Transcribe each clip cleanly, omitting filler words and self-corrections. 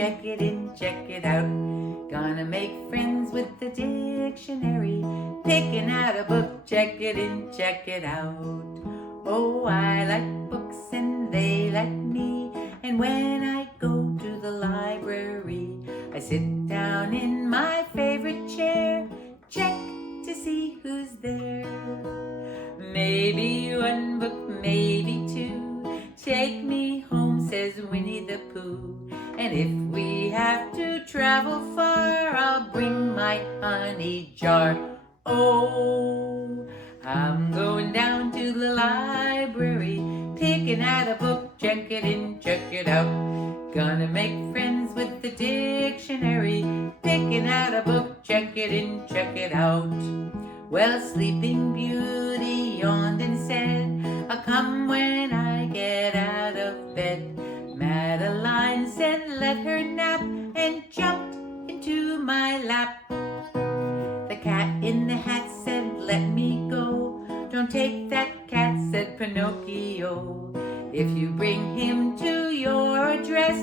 check it in, check it out. Gonna make friends with the dictionary, picking out a book, check it in, check it out. Oh, I like books and they like me, and when I go to the library, I sit down in my favorite chair, check to see who's there. Maybe one book, maybe two, take me home, says Winnie the Pooh. And if we have to travel far, I'll bring my honey jar. Oh, I'm going down to the library, picking out a book, check it in, check it out. Gonna make friends with the dictionary, picking out a book, check it in, check it out. Well, Sleeping Beauty yawned and said, I'll come when I get out of bed. Madeline said, let her nap, and jumped into my lap. The cat in the hat said, let me go. Don't take that cat, said Pinocchio. If you bring him to your address,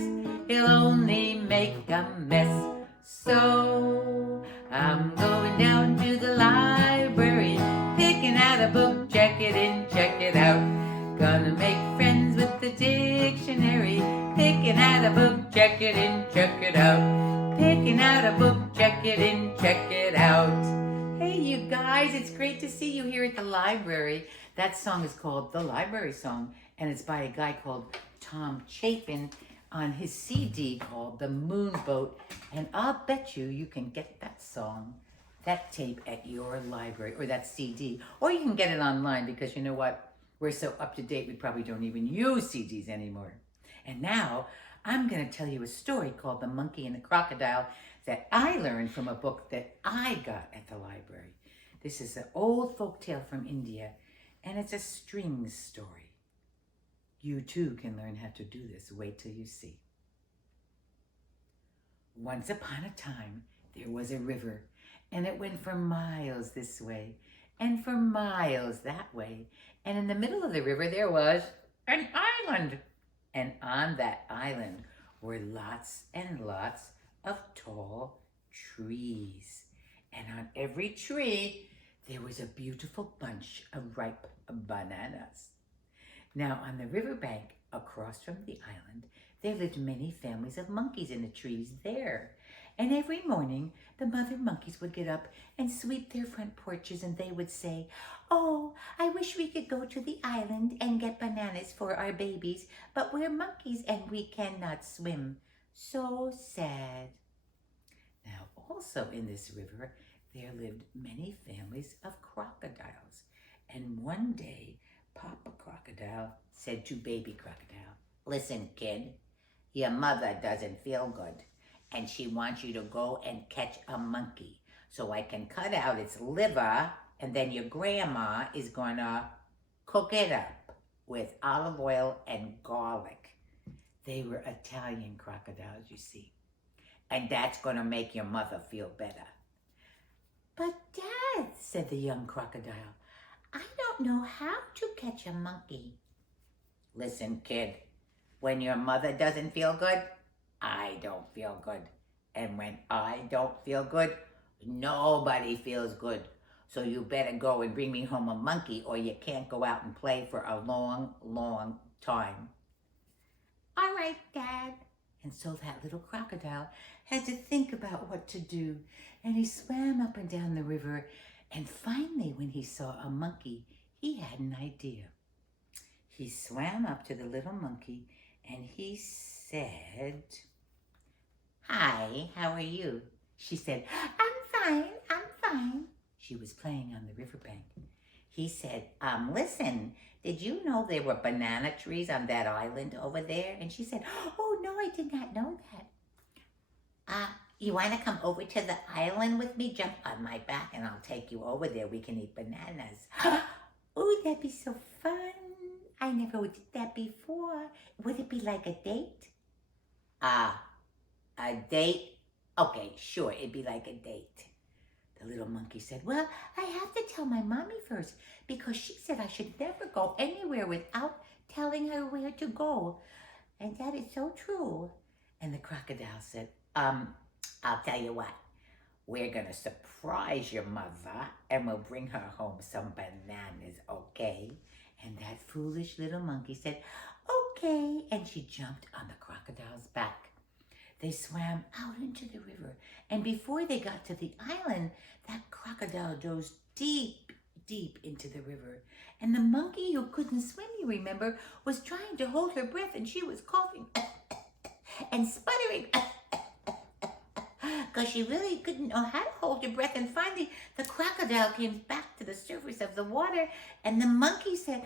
he'll only make a mess. So I'm going down to the library, picking out a book, check it in, check it out. Gonna make friends with the dictionary, picking out a book, check it in, check it out. Picking out a book, check it in, check it out. Hey you guys, it's great to see you here at the library. That song is called The Library Song, and it's by a guy called Tom Chapin on his CD called The Moon Boat. And I'll bet you can get that song, that tape at your library, or that CD, or you can get it online, because you know what? We're so up to date, we probably don't even use CDs anymore. And now I'm going to tell you a story called The Monkey and the Crocodile that I learned from a book that I got at the library. This is an old folk tale from India, and it's a strings story. You too can learn how to do this. Wait till you see. Once upon a time, there was a river, and it went for miles this way and for miles that way. And in the middle of the river, there was an island. And on that island were lots and lots of tall trees. And on every tree, there was a beautiful bunch of ripe bananas. Now, on the riverbank across from the island, there lived many families of monkeys in the trees there. And every morning, the mother monkeys would get up and sweep their front porches, and they would say, oh, I wish we could go to the island and get bananas for our babies, but we're monkeys and we cannot swim. So sad. Now, also in this river, there lived many families of crocodiles. And one day, Papa Crocodile said to Baby Crocodile, listen, kid, your mother doesn't feel good, and she wants you to go and catch a monkey so I can cut out its liver, and then your grandma is gonna cook it up with olive oil and garlic. They were Italian crocodiles, you see. And that's gonna make your mother feel better. But Dad, said the young crocodile, I don't know how to catch a monkey. Listen, kid, when your mother doesn't feel good, I don't feel good. And when I don't feel good, nobody feels good. So you better go and bring me home a monkey, or you can't go out and play for a long, long time. All right, Dad. And so that little crocodile had to think about what to do. And he swam up and down the river. And finally, when he saw a monkey, he had an idea. He swam up to the little monkey and he said, hi, how are you? She said, I'm fine. She was playing on the riverbank. He said, listen, did you know there were banana trees on that island over there? And she said, oh, no, I did not know that. You want to come over to the island with me? Jump on my back and I'll take you over there. We can eat bananas. Oh, that'd be so fun. I never did that before. Would it be like a date? A date? Okay, sure, it'd be like a date. The little monkey said, well, I have to tell my mommy first, because she said I should never go anywhere without telling her where to go. And that is so true. And the crocodile said, I'll tell you what. We're going to surprise your mother and we'll bring her home some bananas, okay? And that foolish little monkey said, okay. And she jumped on the crocodile's back. They swam out into the river. And before they got to the island, that crocodile dove deep, deep into the river. And the monkey who couldn't swim, you remember, was trying to hold her breath and she was coughing and sputtering because she really couldn't know how to hold her breath. And finally, the crocodile came back to the surface of the water, and the monkey said,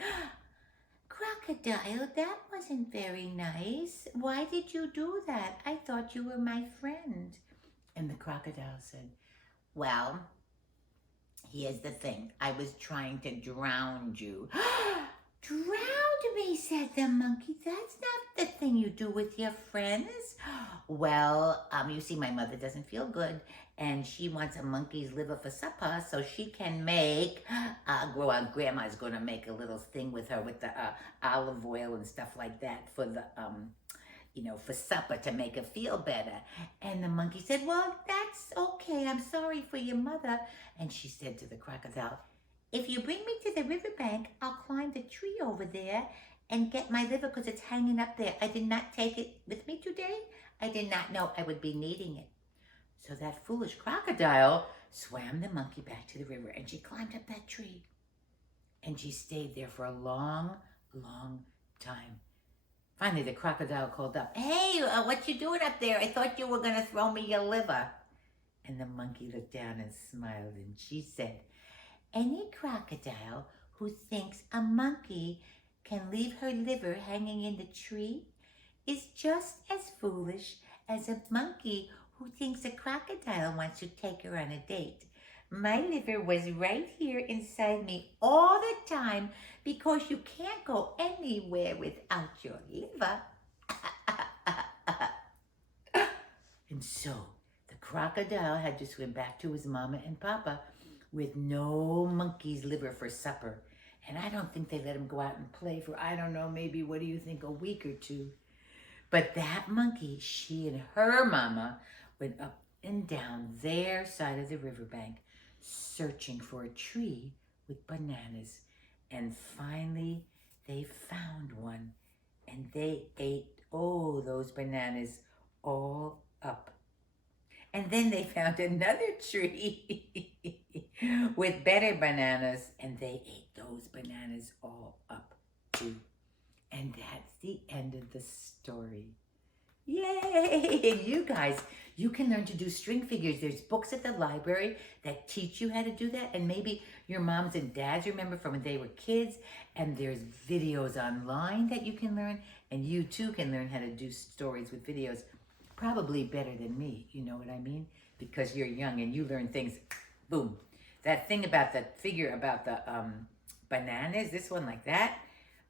Crocodile, that wasn't very nice. Why did you do that? I thought you were my friend. And the crocodile said, well, here's the thing. I was trying to drown you. Drowned me, said the monkey. That's not the thing you do with your friends. Well, you see, my mother doesn't feel good, and she wants a monkey's liver for supper, so she can make, Grandma's going to make a little thing with her with the olive oil and stuff like that for the, for supper to make her feel better. And the monkey said, well, that's okay. I'm sorry for your mother. And she said to the crocodile, if you bring me to the riverbank, I'll climb the tree over there and get my liver because it's hanging up there. I did not take it with me today. I did not know I would be needing it. So that foolish crocodile swam the monkey back to the river and she climbed up that tree. And she stayed there for a long, long time. Finally, the crocodile called up, hey, what you doing up there? I thought you were going to throw me your liver. And the monkey looked down and smiled and she said, any crocodile who thinks a monkey can leave her liver hanging in the tree is just as foolish as a monkey who thinks a crocodile wants to take her on a date. My liver was right here inside me all the time because you can't go anywhere without your liver. And so the crocodile had to swim back to his mama and papa with no monkey's liver for supper. And I don't think they let him go out and play for, I don't know, maybe, what do you think, a week or two. But that monkey, she and her mama went up and down their side of the riverbank searching for a tree with bananas. And finally, they found one. And they ate, those bananas all up. And then they found another tree with better bananas, and they ate those bananas all up too. And that's the end of the story. Yay! You guys, you can learn to do string figures. There's books at the library that teach you how to do that, and maybe your moms and dads remember from when they were kids, and there's videos online that you can learn, and you too can learn how to do stories with videos. Probably better than me, you know what I mean? Because you're young and you learn things, boom. That thing about the figure about the bananas, this one like that,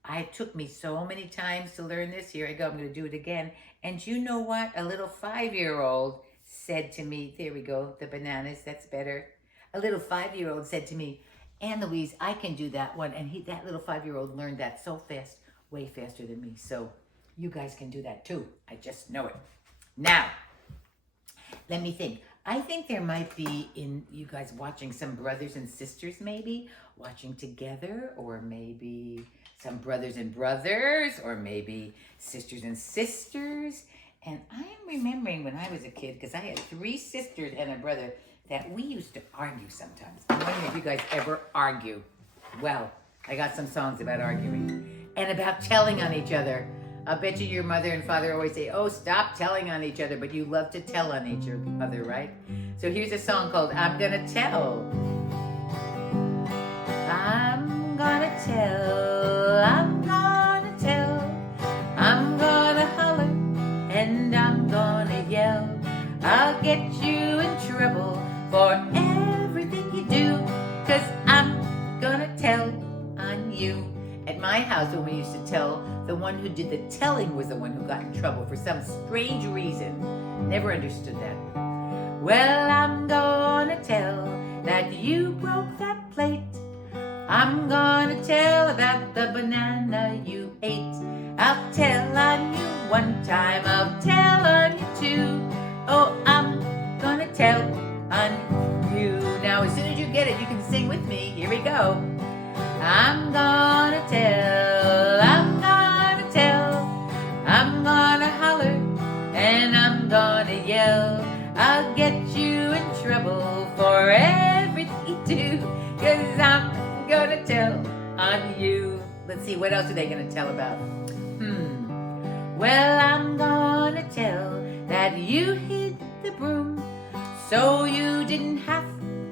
it took me so many times to learn this. Here I go, I'm gonna do it again. And you know what? A little 5-year-old said to me, there we go, the bananas, that's better. A little 5-year-old said to me, Anne-Louise, I can do that one. And that little 5-year-old learned that so fast, way faster than me. So you guys can do that too. I just know it. Now, let me think. I think there might be in you guys watching some brothers and sisters maybe, watching together, or maybe some brothers and brothers, or maybe sisters and sisters. And I'm remembering when I was a kid, because I had 3 sisters and a brother, that we used to argue sometimes. I'm wondering if you guys ever argue. Well, I got some songs about arguing and about telling on each other. I bet you your mother and father always say, oh, stop telling on each other, but you love to tell on each other, right? So here's a song called I'm Gonna Tell. I'm gonna tell, I'm gonna tell, I'm gonna holler, and I'm gonna yell. I'll get you in trouble for everything you do, 'cause I'm gonna tell on you. At my house, when we used to tell, the one who did the telling was the one who got in trouble for some strange reason. Never understood that. Well, I'm gonna tell that you broke that plate. I'm gonna tell about the banana you ate. I'll tell on you one time, I'll tell on gonna yell. I'll get you in trouble for everything you do, 'cause I'm gonna tell on you. Let's see, what else are they gonna tell about? Well, I'm gonna tell that you hid the broom, so you didn't have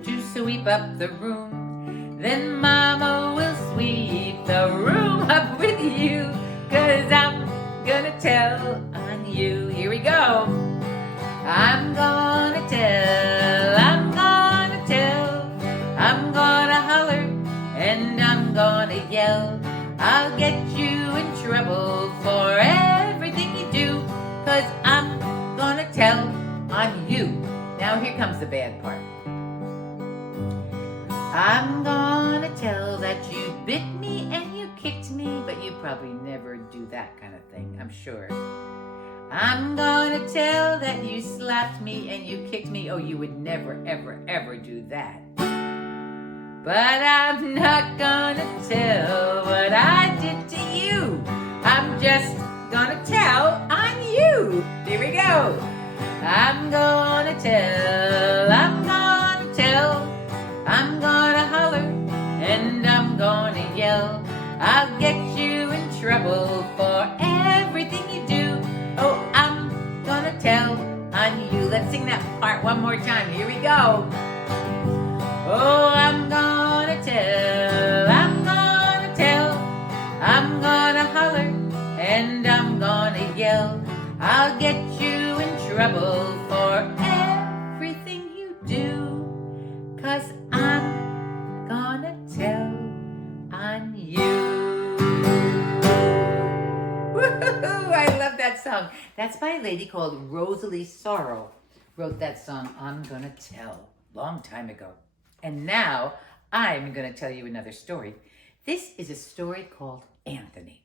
to sweep up the room. Then Mama will sweep the room up with you, 'cause I'm gonna tell on you. Here we go. I'm gonna tell, I'm gonna tell, I'm gonna holler and I'm gonna yell. I'll get you in trouble for everything you do, 'cause I'm gonna tell on you. Now here comes the bad part. I'm gonna tell that you bit me and you kicked me, but you probably never do that kind of thing, I'm sure. I'm gonna tell that you slapped me and you kicked me. Oh, you would never, ever, ever do that. But I'm not gonna tell what I did to you. I'm just gonna tell on you. Here we go. I'm gonna tell, I'm gonna tell, I'm gonna holler and I'm gonna yell. I'll get you in trouble for everything you do. Oh, I'm gonna tell on you. Let's sing that part one more time. Here we go. Oh, I'm gonna tell, I'm gonna tell, I'm gonna holler and I'm gonna yell. I'll get you in trouble for everything you do, 'cause I'm gonna tell on you. Woo-hoo-hoo, I love that song. That's by a lady called Rosalie Sorrell. Wrote that song, I'm Gonna Tell, long time ago. And now I'm going to tell you another story. This is a story called Anthony.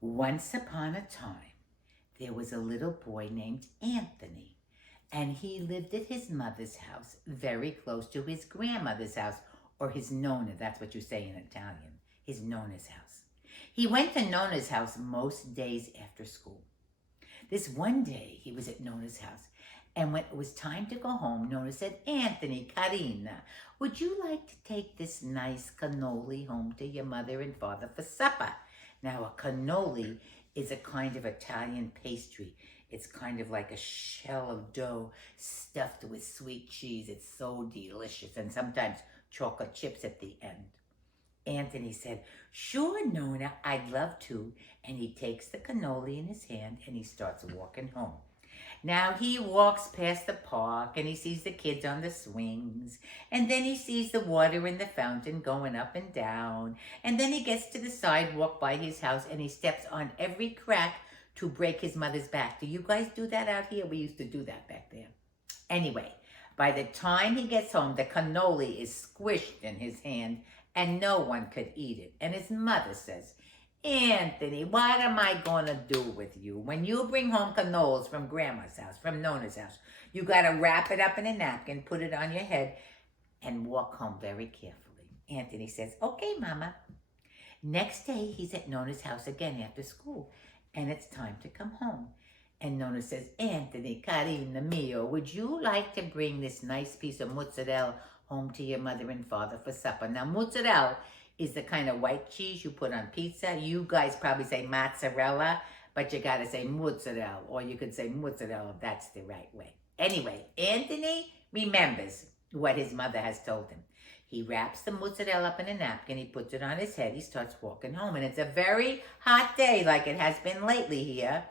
Once upon a time, there was a little boy named Anthony, and he lived at his mother's house, very close to his grandmother's house, or his nonna, that's what you say in Italian, his nonna's house. He went to Nona's house most days after school. This one day, he was at Nona's house, and when it was time to go home, Nona said, Anthony, Carina, would you like to take this nice cannoli home to your mother and father for supper? Now, a cannoli is a kind of Italian pastry. It's kind of like a shell of dough stuffed with sweet cheese. It's so delicious, and sometimes chocolate chips at the end. Anthony said, sure, Nona, I'd love to. And he takes the cannoli in his hand and he starts walking home. Now he walks past the park and he sees the kids on the swings, and then he sees the water in the fountain going up and down, and then he gets to the sidewalk by his house and he steps on every crack to break his mother's back. Do you guys do that out here? We used to do that back there. Anyway, by the time he gets home, the cannoli is squished in his hand and no one could eat it. And his mother says, Anthony, what am I going to do with you? When you bring home cannolis from Grandma's house, from Nona's house, you got to wrap it up in a napkin, put it on your head, and walk home very carefully. Anthony says, okay, Mama. Next day, he's at Nona's house again after school, and it's time to come home. And Nona says, Anthony, carina mio, would you like to bring this nice piece of mozzarella home to your mother and father for supper? Now, mozzarella is the kind of white cheese you put on pizza. You guys probably say mozzarella, but you gotta say mozzarella, or you could say mozzarella, that's the right way. Anyway, Anthony remembers what his mother has told him. He wraps the mozzarella up in a napkin, he puts it on his head, he starts walking home, and it's a very hot day like it has been lately here.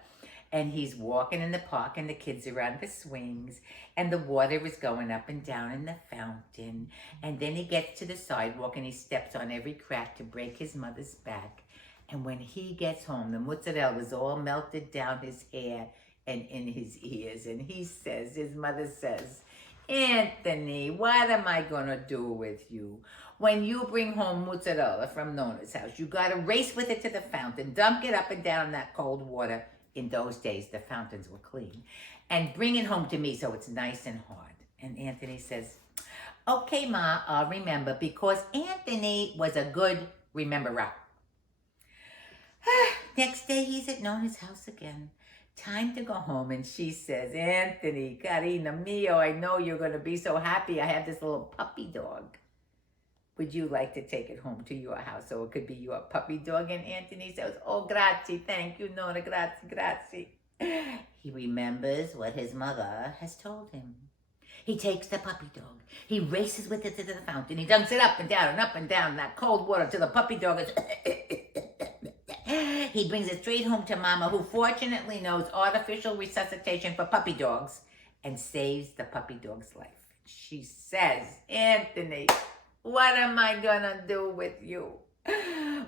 And he's walking in the park, and the kids are on the swings, and the water is going up and down in the fountain. And then he gets to the sidewalk, and he steps on every crack to break his mother's back. And when he gets home, the mozzarella is all melted down his hair and in his ears. And he says, his mother says, Anthony, what am I going to do with you? When you bring home mozzarella from Nona's house, you got to race with it to the fountain, dunk it up and down in that cold water. In those days, the fountains were clean. And bring it home to me so it's nice and hard. And Anthony says, okay, Ma, I'll remember, because Anthony was a good rememberer. Next day, he's at Nona's house again. time to go home, and she says, Anthony, carina mio, I know you're going to be so happy. I have this little puppy dog. Would you like to take it home to your house so it could be your puppy dog? And Anthony says, oh, grazie, thank you, Nonna, grazie. He remembers what his mother has told him. He takes the puppy dog. He races with it to the fountain. He dunks it up and down that cold water till the puppy dog is... He brings it straight home to Mama, who fortunately knows artificial resuscitation for puppy dogs, and saves the puppy dog's life. She says, Anthony, what am I gonna do with you?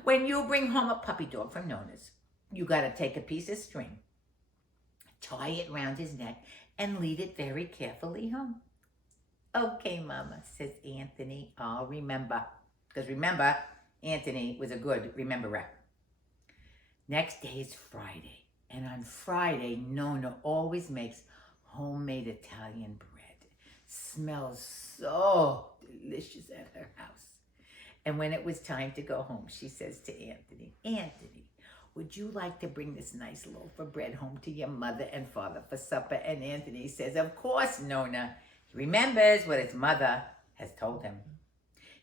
When you bring home a puppy dog from Nona's, you gotta take a piece of string, tie it around his neck, and lead it very carefully home. Okay, Mama, says Anthony, I'll remember. Because remember, Anthony was a good rememberer. Next day is Friday, and on Friday, Nona always makes homemade Italian bread. Smells so delicious at her house. And when it was time to go home, she says to Anthony, Anthony, would you like to bring this nice loaf of bread home to your mother and father for supper? And Anthony says, of course, Nona. He remembers what his mother has told him.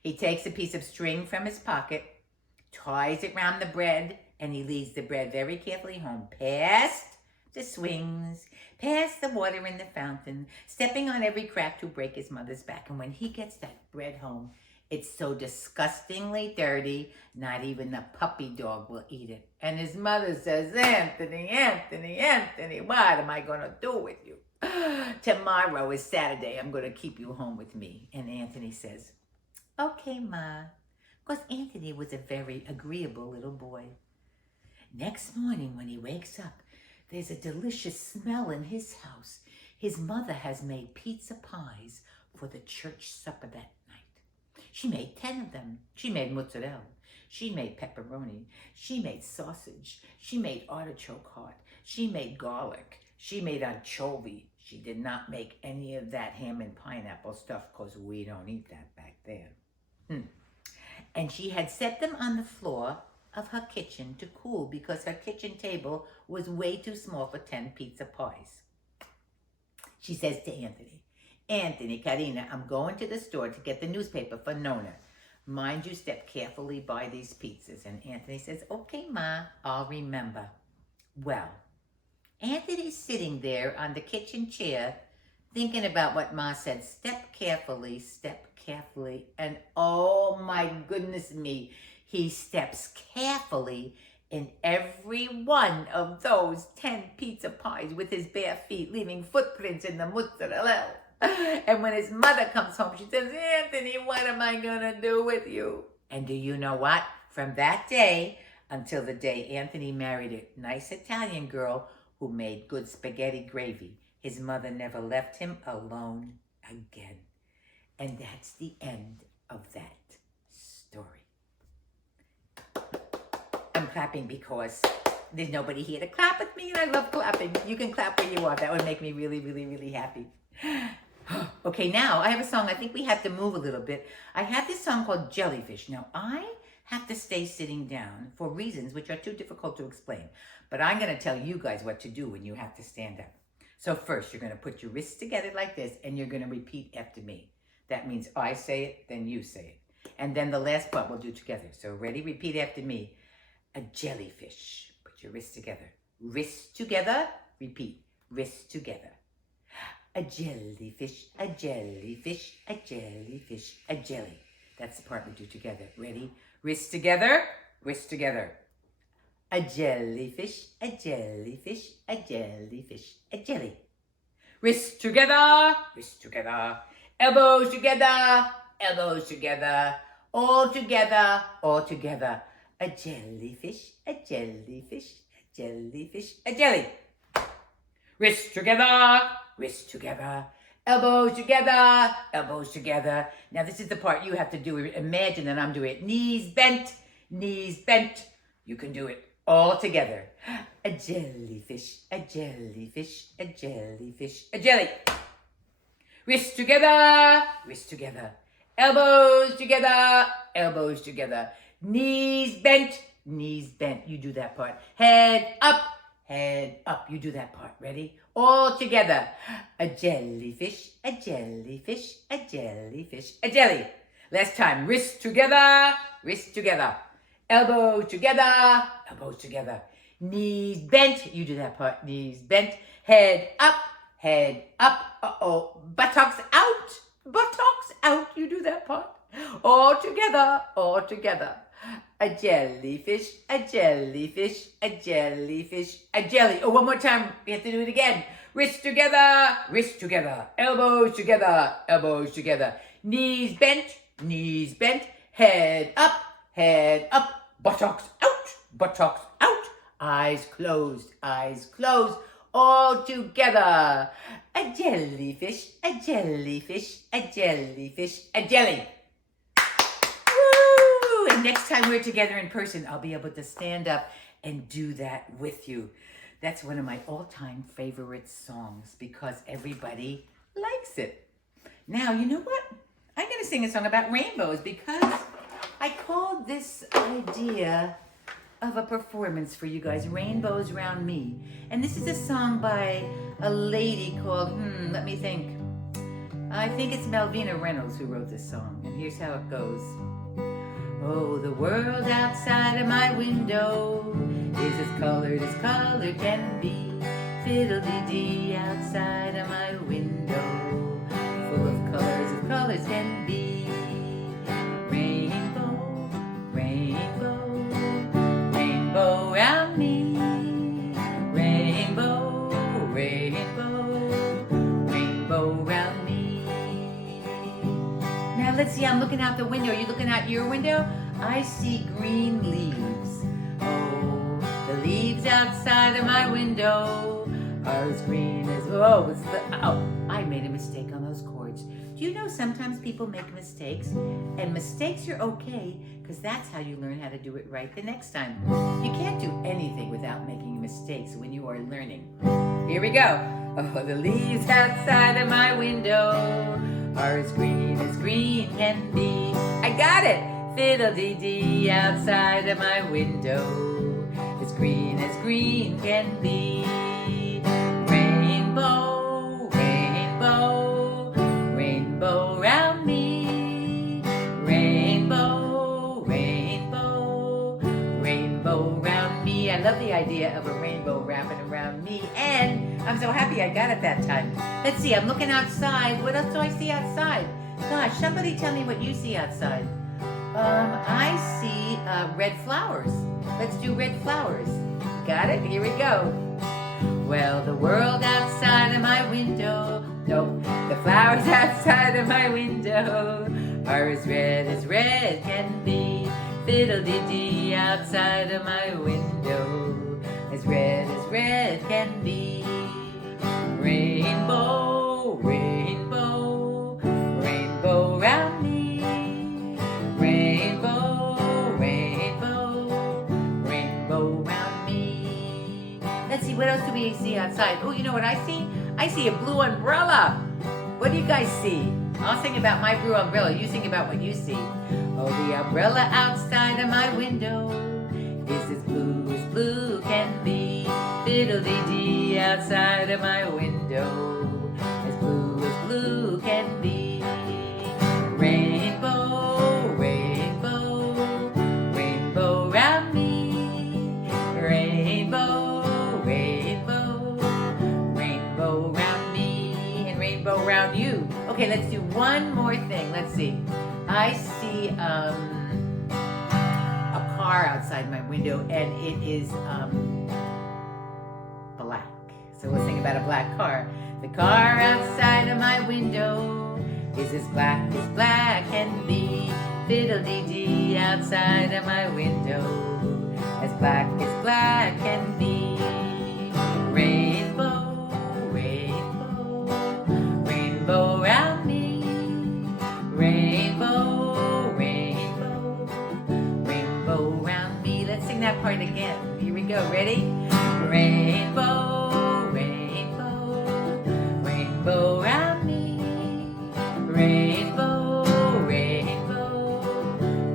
He takes a piece of string from his pocket, ties it round the bread, and he leads the bread very carefully home, past the swings, past the water in the fountain, stepping on every crack to break his mother's back. And when he gets that bread home, it's so disgustingly dirty, not even the puppy dog will eat it. And his mother says, Anthony, what am I going to do with you? Tomorrow is Saturday. I'm going to keep you home with me. And Anthony says, okay, Ma. Because Anthony was a very agreeable little boy. Next morning when he wakes up, there's a delicious smell in his house. His mother has made pizza pies for the church supper that night. She made 10 of them. She made mozzarella. She made pepperoni. She made sausage. She made artichoke heart. She made garlic. She made anchovy. She did not make any of that ham and pineapple stuff because we don't eat that back then. And she had set them on the floor of her kitchen to cool because her kitchen table was way too small for 10 pizza pies. She says to Anthony, Anthony, Carina, I'm going to the store to get the newspaper for Nona. Mind you, step carefully by these pizzas. And Anthony says, okay, Ma, I'll remember. Well, Anthony's sitting there on the kitchen chair thinking about what Ma said, step carefully, and oh my goodness me, he steps carefully in every one of those 10 pizza pies with his bare feet, leaving footprints in the mozzarella. And when his mother comes home, she says, Anthony, what am I going to do with you? And do you know what? From that day until the day Anthony married a nice Italian girl who made good spaghetti gravy, his mother never left him alone again. And that's the end of that story. I'm clapping because there's nobody here to clap with me, and I love clapping. You can clap where you are. That would make me really, really, really happy. Okay, now I have a song. I think we have to move a little bit. I have this song called Jellyfish. Now, I have to stay sitting down for reasons which are too difficult to explain. But I'm going to tell you guys what to do when you have to stand up. So first, you're going to put your wrists together like this, and you're going to repeat after me. That means I say it, then you say it. And then the last part we'll do together. So ready? Repeat after me. A jellyfish. Put your wrists together. Wrists together. Repeat. Wrists together. A jellyfish, a jellyfish, a jellyfish, a jelly. That's the part we do together. Ready? Wrists together. Wrists together. A jellyfish, a jellyfish, a jellyfish, a jelly. Wrists together. Wrists together. Elbows together. Elbows together. All together. All together. A jellyfish, a jellyfish, a jellyfish, a jelly. Wrists together, wrists together, elbows together, elbows together. Now this is the part you have to do. Imagine that I'm doing it. Knees bent, knees bent. You can do it all together. A jellyfish, a jellyfish, a jellyfish, a jelly. Wrists together, wrists together, elbows together, elbows together. Knees bent, knees bent. You do that part. Head up, head up. You do that part. Ready? All together. A jellyfish, a jellyfish, a jellyfish, a jelly. Last time. Wrists together, wrists together. Elbows together, elbows together. Knees bent. You do that part. Knees bent. Head up, head up. Uh-oh. Buttocks out, buttocks out. You do that part. All together, all together. A jellyfish, a jellyfish, a jellyfish, a jelly. Oh, one more time. We have to do it again. Wrists together, wrists together. Elbows together, elbows together. Knees bent. Head up, head up. Buttocks out, buttocks out. Eyes closed, eyes closed. All together. A jellyfish, a jellyfish, a jellyfish, a jelly. And next time we're together in person, I'll be able to stand up and do that with you. That's one of my all-time favorite songs because everybody likes it. Now, you know what? I'm going to sing a song about rainbows because I called this idea of a performance for you guys, Rainbows Round Me. And this is a song by a lady called, let me think. I think it's Malvina Reynolds who wrote this song. And here's how it goes. Oh, the world outside of my window is as colored can be. Fiddle-dee-dee outside of my window, full of colors can be. Rainbow, rainbow, rainbow round me. Rainbow, rainbow, rainbow round me. Now let's see, I'm looking out the window. Are you looking out your window? I see green leaves. Oh, the leaves outside of my window are as green as, I made a mistake on those chords. Do you know sometimes people make mistakes? And mistakes are okay, because that's how you learn how to do it right the next time. You can't do anything without making mistakes when you are learning. Here we go. Oh, the leaves outside of my window are as green can be. I got it! Fiddle-dee-dee outside of my window, as green can be. Rainbow, rainbow, rainbow round me. Rainbow, rainbow, rainbow round me. I love the idea of a rainbow wrapping around me, and I'm so happy I got it that time. Let's see, I'm looking outside. What else do I see outside? Gosh, somebody tell me what you see outside. I see red flowers. Let's do red flowers. Got it? Here we go. Well, the world outside of my window, the flowers outside of my window are as red can be. Fiddle-dee-dee outside of my window, as red can be. Rainbow, rainbow, rainbow round me. Rainbow, rainbow, rainbow round me. Let's see, what else do we see outside? Oh, you know what I see? I see a blue umbrella. What do you guys see? I'll sing about my blue umbrella. You sing about what you see. Oh, the umbrella outside of my window is as blue can be. Fiddle-dee-dee outside of my window, as blue can be. Rainbow, rainbow, rainbow round me. Rainbow, rainbow, rainbow round me, and rainbow round you. Okay, let's do one more thing. Let's see. I see a car outside my window, and it is black. So we'll sing about a black car. The car outside of my window is as black can be. Fiddle-dee-dee outside of my window, as black can be. Rainbow, rainbow, rainbow round me. Rainbow, rainbow, rainbow round me. Let's sing that part again. Here we go. Ready? Rainbow, rainbow, rainbow round me. Rainbow, rainbow,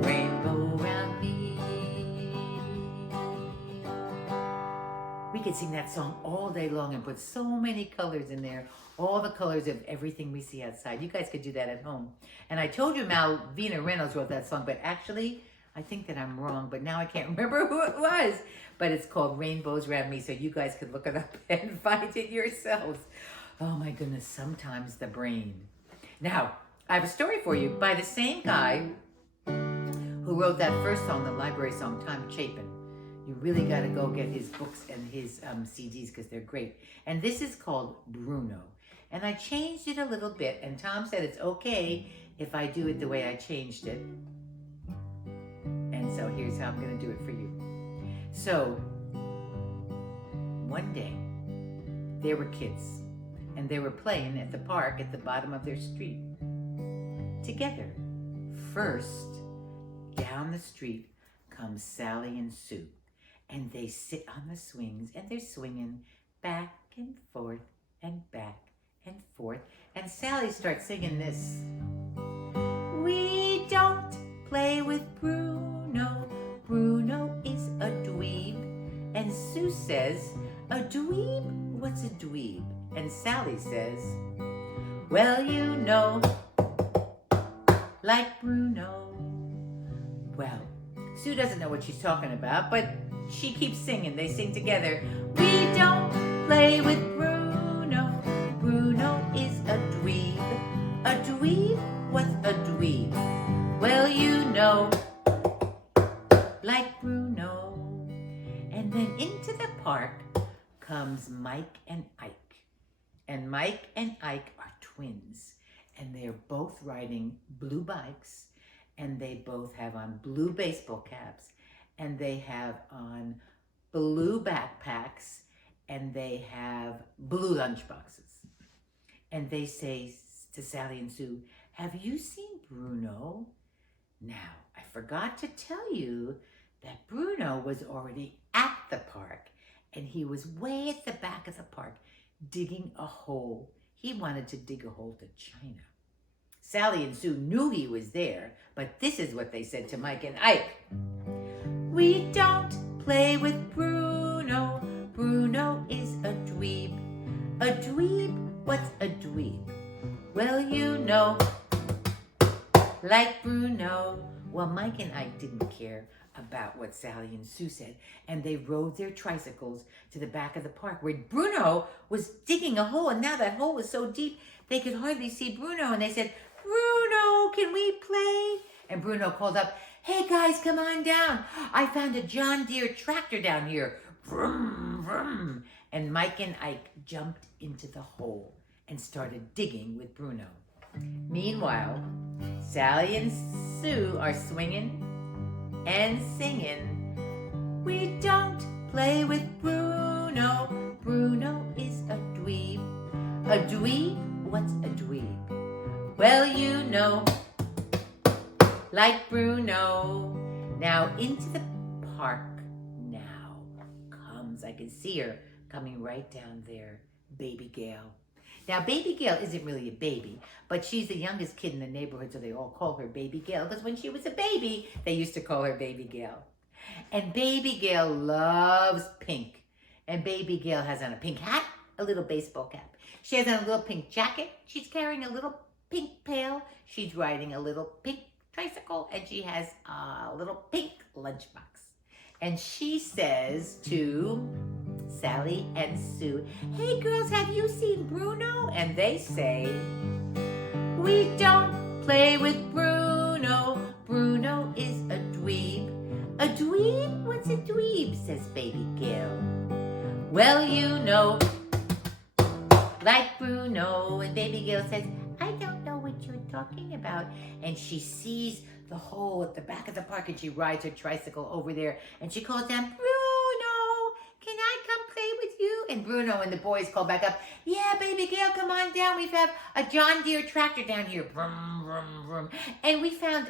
rainbow round me. that song all day long and put so many colors in there, all the colors of everything we see outside. You guys could do that at home. And I told you Malvina Reynolds wrote that song, but actually, I think that I'm wrong, but now I can't remember who it was. But it's called Rainbows Around Me, so you guys could look it up and find it yourselves. Oh my goodness, sometimes the brain. Now, I have a story for you by the same guy who wrote that first song, the library song, Tom Chapin. You really got to go get his books and his CDs because they're great. And this is called Bruno. And I changed it a little bit, and Tom said it's okay if I do it the way I changed it. And so here's how I'm going to do it for you. So, one day, there were kids, and they were playing at the park at the bottom of their street together. First, down the street comes Sally and Sue, and they sit on the swings, and they're swinging back and forth and back and forth. And Sally starts singing this. We don't play with Bruno. Bruno is a dweeb. And Sue says, a dweeb? What's a dweeb? And Sally says, well, you know, like Bruno. Well, Sue doesn't know what she's talking about, but she keeps singing. They sing together. We don't play with Bruno. Bruno is a dweeb. A dweeb? What's a dweeb? Well, you know, like Bruno. And then into the park comes Mike and Ike. And Mike and Ike are twins. And they're both riding blue bikes. And they both have on blue baseball caps. And they have on blue backpacks. And they have blue lunchboxes. And they say to Sally and Sue, have you seen Bruno? Now, I forgot to tell you that Bruno was already at the park, and he was way at the back of the park digging a hole. He wanted to dig a hole to China. Sally and Sue knew he was there, but this is what they said to Mike and Ike. We don't play with Bruno. Bruno is a dweeb. A dweeb? What's a dweeb? Well, you know, like Bruno. Well, Mike and Ike didn't care about what Sally and Sue said, and they rode their tricycles to the back of the park where Bruno was digging a hole, and now that hole was so deep they could hardly see Bruno, and they said, Bruno, can we play? And Bruno called up, hey guys, come on down. I found a John Deere tractor down here. Vroom, vroom. And Mike and Ike jumped into the hole and started digging with Bruno. Meanwhile, Sally and Sue are swinging and singing. We don't play with Bruno. Bruno is a dweeb. A dweeb? What's a dweeb? Well, you know, like Bruno. Now into the park now comes, I can see her coming right down there, Baby Gail. Now, Baby Gail isn't really a baby, but she's the youngest kid in the neighborhood, so they all call her Baby Gail, because when she was a baby, they used to call her Baby Gail. And Baby Gail loves pink. And Baby Gail has on a pink hat, a little baseball cap. She has on a little pink jacket. She's carrying a little pink pail. She's riding a little pink tricycle, and she has a little pink lunchbox. And she says to Sally and Sue, hey girls, have you seen Bruno? And they say, we don't play with Bruno. Bruno is a dweeb. A dweeb? What's a dweeb? Says Baby Gail. Well, you know, like Bruno. And Baby Gail says, I don't know what you're talking about. And she sees the hole at the back of the park, and she rides her tricycle over there, and she calls down, Bruno, can I come play with you? And Bruno and the boys call back up, yeah, Baby Gail, come on down. We have a John Deere tractor down here. Vroom, vroom, vroom. And we found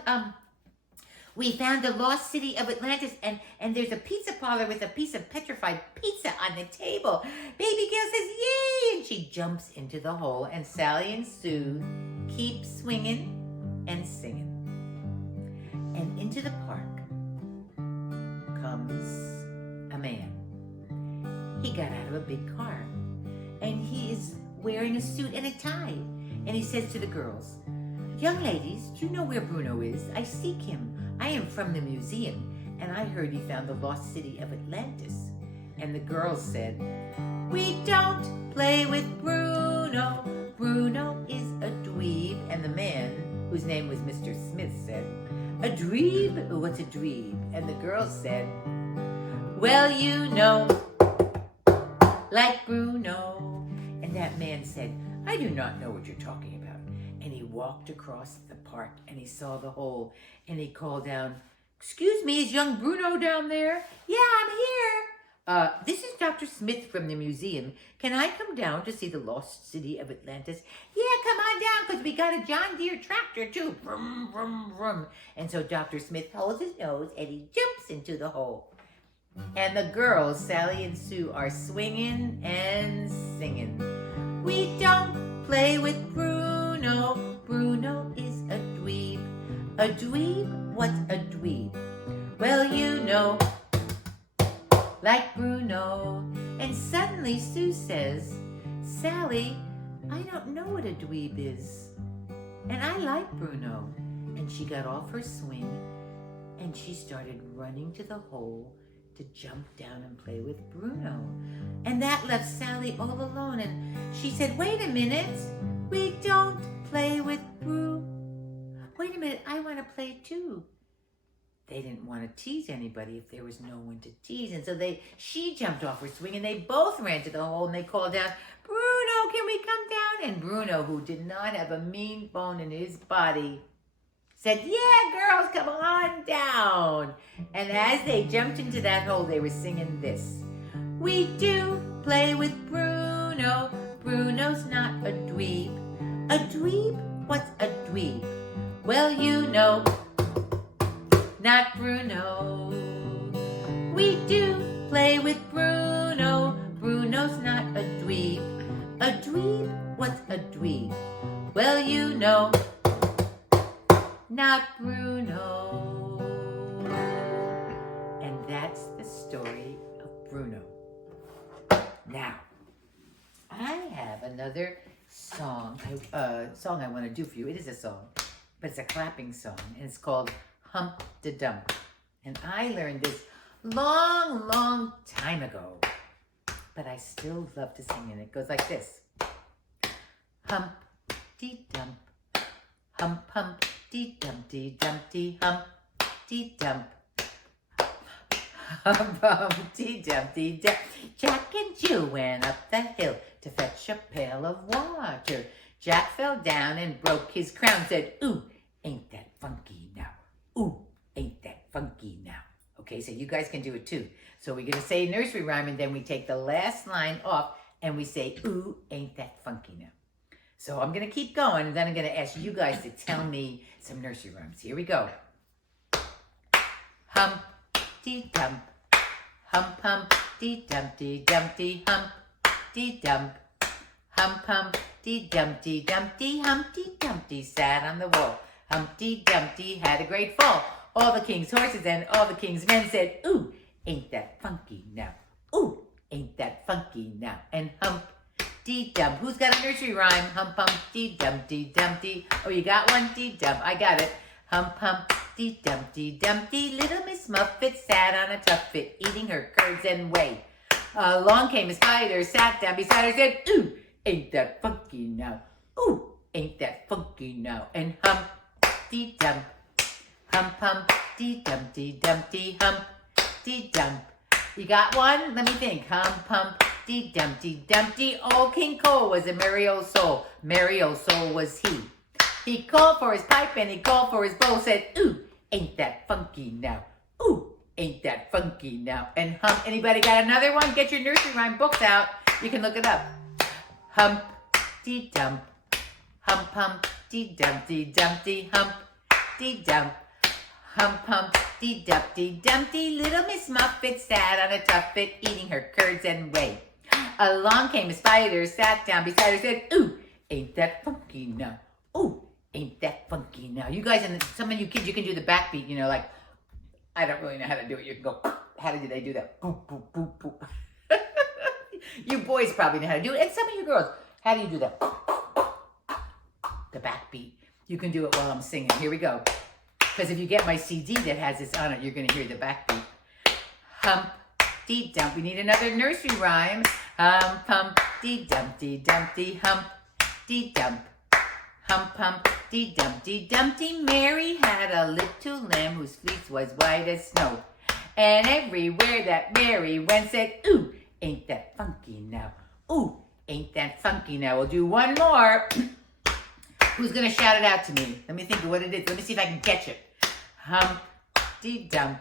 the lost city of Atlantis, and there's a pizza parlor with a piece of petrified pizza on the table. Baby Gail says, yay! And she jumps into the hole, and Sally and Sue keep swinging and singing. And into the park comes a man. he got out of a big car. And he is wearing a suit and a tie. And he says to the girls, "Young ladies, do you know where Bruno is? I seek him. I am from the museum, and I heard he found the lost city of Atlantis." And the girls said, "We don't play with Bruno. Bruno is a dweeb." And the man, whose name was Mr. Smith, said, "A dweeb? What's a dweeb?" And the girls said, "Well, you know, like Bruno." And that man said, "I do not know what you're talking about." And he walked across the park and he saw the hole and he called down, "Excuse me, is young Bruno down there?" "Yeah, I'm here." This is Dr. Smith from the museum. Can I come down to see the lost city of Atlantis?" "Yeah, come on down, because we got a John Deere tractor too." Vroom, vroom, vroom. And so Dr. Smith holds his nose and he jumps into the hole. And the girls, Sally and Sue, are swinging and singing. "We don't play with Bruno. Bruno is a dweeb." "A dweeb? What's a dweeb?" "Well, you know, like Bruno." And suddenly Sue says, "Sally, I don't know what a dweeb is. And I like Bruno." And she got off her swing and she started running to the hole to jump down and play with Bruno. And that left Sally all alone. And she said, "Wait a minute. We don't play with Bruno. Wait a minute, I want to play too." They didn't want to tease anybody if there was no one to tease. And so she jumped off her swing and they both ran to the hole and they called out, "Bruno, can we come down?" And Bruno, who did not have a mean bone in his body, said, "Yeah, girls, come on down." And as they jumped into that hole, they were singing this. "We do play with Bruno. Bruno's not a dweeb." "A dweeb? What's a dweeb?" "Well, you know, not Bruno. We do play with Bruno. Bruno's not a dweeb." "A dweeb? What's a dweeb?" "Well, you know, not Bruno." And that's the story of Bruno. Now, I have another song I want to do for you. It is a song, but it's a clapping song, and it's called Hump da Dump. And I learned this long, long time ago, but I still love to sing it. It goes like this. Hump dee dump, hump hump dee dumpty dumpty hump dee dump. Hump hump dee dumpty dump. Jack and Jill went up the hill to fetch a pail of water. Jack fell down and broke his crown, said, "Ooh, ain't that funky now? Ooh, ain't that funky now?" Okay, so you guys can do it too. So we're going to say nursery rhyme, and then we take the last line off, and we say, "Ooh, ain't that funky now?" So I'm going to keep going, and then I'm going to ask you guys to tell me some nursery rhymes. Here we go. Hump, dee dump, hump, hump, dee dumpty dumpty, hump, dee dump, hump, hump, dee dumpty dumpty, Humpty Dumpty sat on the wall. Humpty Dumpty had a great fall. All the king's horses and all the king's men said, "Ooh, ain't that funky now? Ooh, ain't that funky now?" And Humpty Dump. Who's got a nursery rhyme? Hump, Humpty Dumpty Dumpty. Oh, you got one? Dee Dump. I got it. Hump, Humpty Dumpty Dumpty. Little Miss Muffet sat on a tuffet, eating her curds and whey. Along came a spider, sat down beside her, said, "Ooh, ain't that funky now? Ooh, ain't that funky now?" And Humpty Dump. Hump, Humpty Dumpty Dumpty, Humpty Dump. You got one? Let me think. Hump, Humpty Dumpty Dumpty. Old King Cole was a merry old soul. Merry old soul was he. He called for his pipe and he called for his bowl, said, "Ooh, ain't that funky now? Ooh, ain't that funky now?" And anybody got another one? Get your nursery rhyme books out. You can look it up. Humpty Dump. Hump, Humpty Dumpty Dumpty, Humpty Dump. Hump, Humpty Dumpty Dumpty. Little Miss Muffet sat on a tuffet, eating her curds and whey. Along came a spider, sat down beside her, said, "Ooh, ain't that funky now? Ooh, ain't that funky now?" You guys, and some of you kids, you can do the backbeat, you know, like, I don't really know how to do it. You can go, how do they do that? Boop, boop, boop, boop. You boys probably know how to do it. And some of you girls, how do you do that? The backbeat. You can do it while I'm singing. Here we go. Because if you get my CD that has this on it, you're going to hear the backbeat. Humpty Dump. We need another nursery rhyme. Humpty Dumpty Dumpty Humpty Dump. Humpty Dumpty Dumpty. Mary had a little lamb whose fleece was white as snow. And everywhere that Mary went said, ooh, ain't that funky now? Ooh, ain't that funky now? We'll do one more. Who's going to shout it out to me? Let me think of what it is. Let me see if I can catch it. Humpty Dump.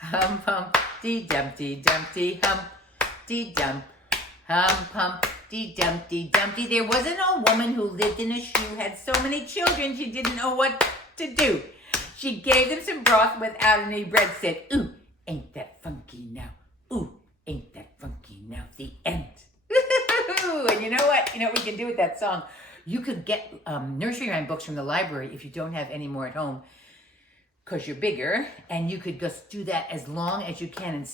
Humpty Dumpty Dumpty Humpty Dump. Humpty Dumpty Dumpty. There was an old woman who lived in a shoe, had so many children she didn't know what to do. She gave them some broth without any bread, said, ooh, ain't that funky now? Ooh, ain't that funky now? The end. And you know what? You know what we can do with that song? You could get nursery rhyme books from the library if you don't have any more at home because you're bigger, and you could just do that as long as you can and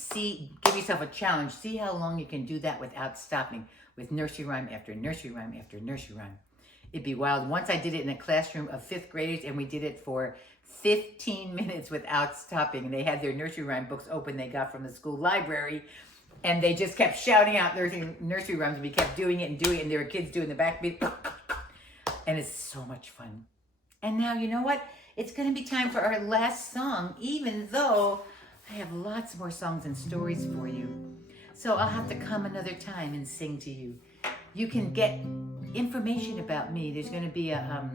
give yourself a challenge. See how long you can do that without stopping with nursery rhyme after nursery rhyme after nursery rhyme. It'd be wild. Once I did it in a classroom of 5th graders, and we did it for 15 minutes without stopping. And they had their nursery rhyme books open they got from the school library. And they just kept shouting out nursery rhymes. And we kept doing it. And there were kids doing the backbeat. And it's so much fun. And now, you know what? It's going to be time for our last song, even though I have lots more songs and stories for you. So I'll have to come another time and sing to you. You can get information about me. There's going to be a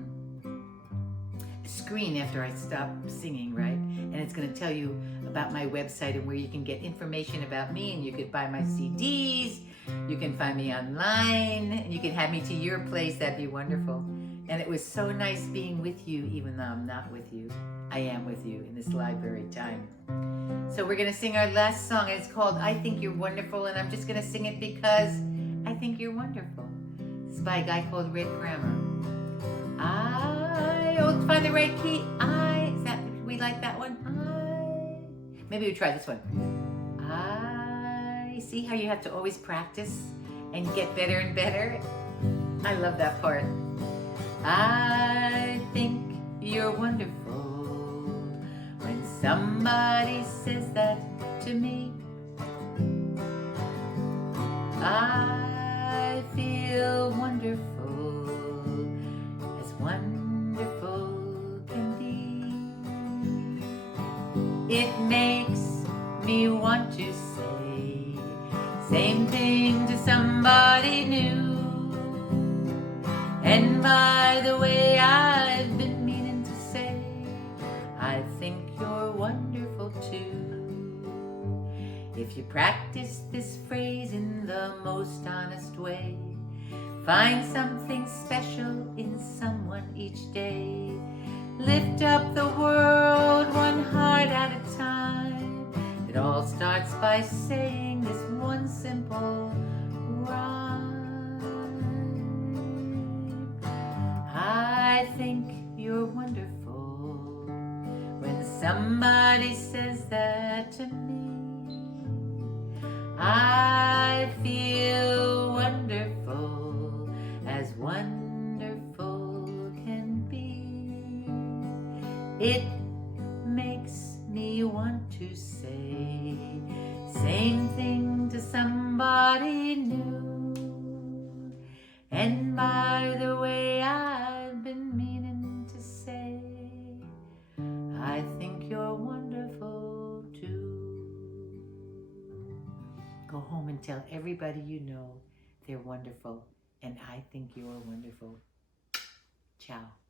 screen after I stop singing, right? And it's going to tell you about my website and where you can get information about me, and you could buy my CDs. You can find me online, and you can have me to your place. That'd be wonderful. And it was so nice being with you, even though I'm not with you. I am with you in this library time. So we're going to sing our last song. It's called I Think You're Wonderful, and I'm just going to sing it because I think you're wonderful. It's by a guy called Red Grammar. Find the right key. We like that one? Maybe we try this one. See how you have to always practice and get better and better? I love that part. I think you're wonderful when somebody says that to me. I feel wonderful, as wonderful can be. It makes me want to say same thing to somebody new. And by the way, I've been meaning to say, I think you're wonderful too. If you practice this phrase in the most honest way, find something special in someone each day. Lift up the world one heart at a time. It all starts by saying this one simple rhyme. I think you're wonderful when somebody says that to me. I feel wonderful, as wonderful can be. It makes me want to say same thing to somebody new. And by the way, I've been meaning to say, I think you're wonderful too. Go home and tell everybody you know they're wonderful, and I think you're wonderful. Ciao.